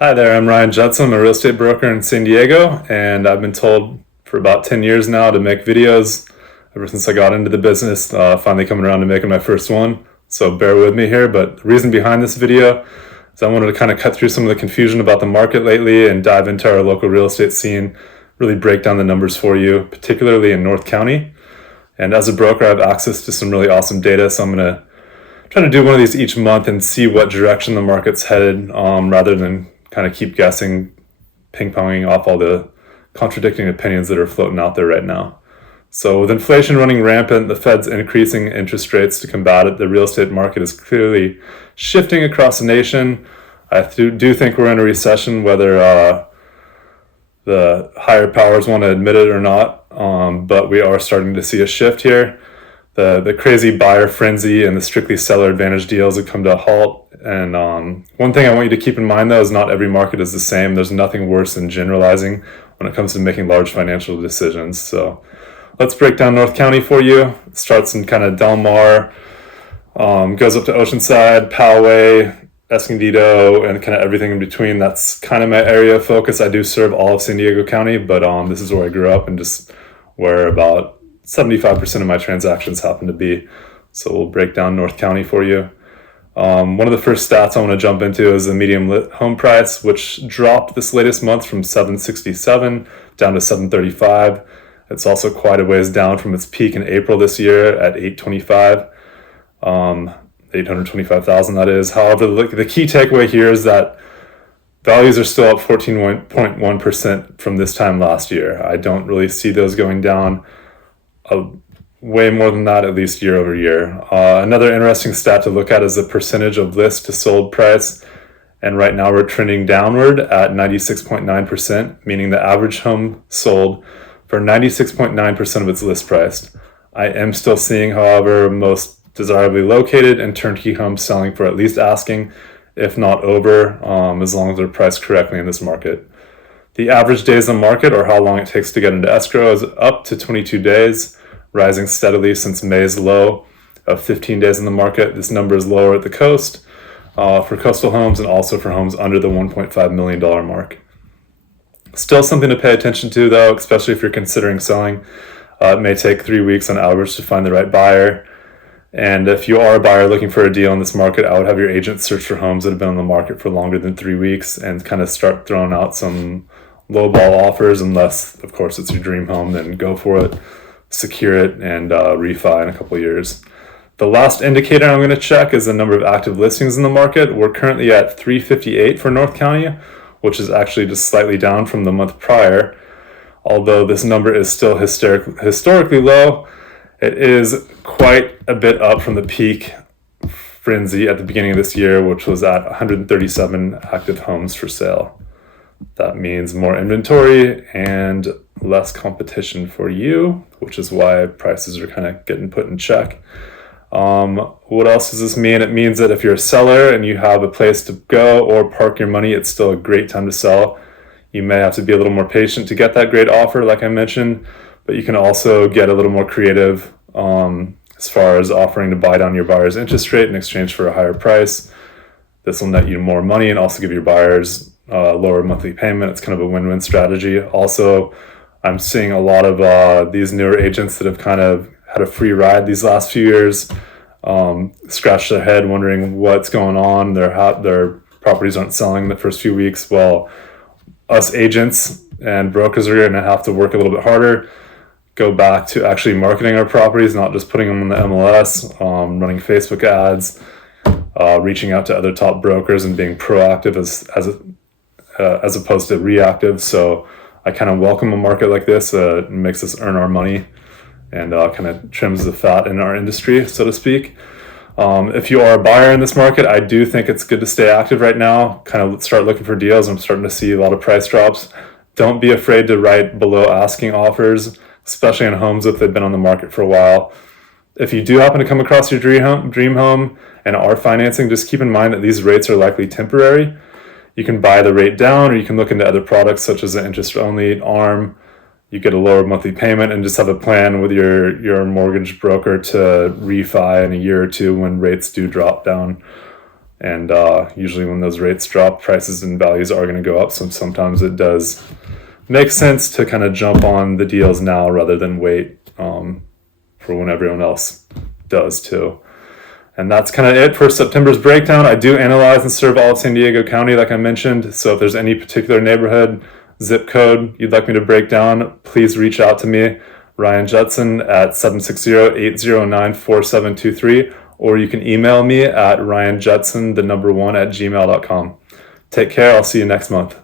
Hi there, I'm Ryan Judson. I'm a real estate broker in San Diego, and I've been told for about 10 years now to make videos ever since I got into the business, finally coming around to making my first one. So bear with me here, but the reason behind this video is I wanted to kind of cut through some of the confusion about the market lately and dive into our local real estate scene, really break down the numbers for you, particularly in North County. And as a broker, I have access to some really awesome data, so I'm going to try to do one of these each month and see what direction the market's headed, rather than kind of keep guessing, ping-ponging off all the contradicting opinions that are floating out there right now. So with inflation running rampant, the Fed's increasing interest rates to combat it, the real estate market is clearly shifting across the nation. I do think we're in a recession, whether the higher powers want to admit it or not, but we are starting to see a shift here. The crazy buyer frenzy and the strictly seller advantage deals have come to a halt. And one thing I want you to keep in mind, though, is not every market is the same. There's nothing worse than generalizing when it comes to making large financial decisions. So let's break down North County for you. It starts in kind of Del Mar, goes up to Oceanside, Poway, Escondido, and kind of everything in between. That's kind of my area of focus. I do serve all of San Diego County, but this is where I grew up and just where about 75% of my transactions happen to be. So we'll break down North County for you. One of the first stats I want to jump into is the median lit home price, which dropped this latest month from $767 down to $735. It's also quite a ways down from its peak in April this year at $825, $825,000 that is. However, the key takeaway here is that values are still up 14.1% from this time last year. I don't really see those going down way more than that, at least year over year. Another interesting stat to look at is the percentage of list to sold price. And right now we're trending downward at 96.9%, meaning the average home sold for 96.9% of its list price. I am still seeing, however, most desirably located and turnkey homes selling for at least asking, if not over, as long as they're priced correctly in this market. The average days on market, or how long it takes to get into escrow, is up to 22 days, rising steadily since May's low of 15 days in the market. This number is lower at the coast for coastal homes and also for homes under the $1.5 million mark. Still something to pay attention to, though, especially if you're considering selling. It may take 3 weeks on average to find the right buyer. And if you are a buyer looking for a deal in this market, I would have your agent search for homes that have been on the market for longer than 3 weeks and kind of start throwing out some lowball offers, unless, of course, it's your dream home, then go for it, secure it, and refi in a couple of years. The last indicator I'm going to check is the number of active listings in the market. We're currently at 358 for North County, which is actually just slightly down from the month prior. Although this number is still historically low, it is quite a bit up from the peak frenzy at the beginning of this year, which was at 137 active homes for sale. That means more inventory and less competition for you, which is why prices are kind of getting put in check. What else does this mean? It means that if you're a seller and you have a place to go or park your money, it's still a great time to sell. You may have to be a little more patient to get that great offer, like I mentioned, but you can also get a little more creative as far as offering to buy down your buyer's interest rate in exchange for a higher price. This will net you more money and also give your buyers lower monthly payment. It's kind of a win-win strategy. Also, I'm seeing a lot of these newer agents that have kind of had a free ride these last few years, scratch their head wondering what's going on. Their properties aren't selling the first few weeks. Well, us agents and brokers are going to have to work a little bit harder, go back to actually marketing our properties, not just putting them on the MLS, running Facebook ads, reaching out to other top brokers and being proactive as opposed to reactive. So I kind of welcome a market like this. It makes us earn our money and kind of trims the fat in our industry, so to speak. If you are a buyer in this market, I do think it's good to stay active right now, kind of start looking for deals. I'm starting to see a lot of price drops. Don't be afraid to write below asking offers, especially on homes if they've been on the market for a while. If you do happen to come across your dream home and are financing, just keep in mind that these rates are likely temporary. You can buy the rate down, or you can look into other products such as an interest-only ARM. You get a lower monthly payment and just have a plan with your mortgage broker to refi in a year or two when rates do drop down. And usually when those rates drop, prices and values are going to go up. So sometimes it does make sense to kind of jump on the deals now rather than wait for when everyone else does too. And that's kind of it for September's breakdown. I do analyze and serve all of San Diego County, like I mentioned. So if there's any particular neighborhood, zip code you'd like me to break down, please reach out to me, Ryan Judson, at 760-809-4723, or you can email me at ryanjudson1@gmail.com. Take care. I'll see you next month.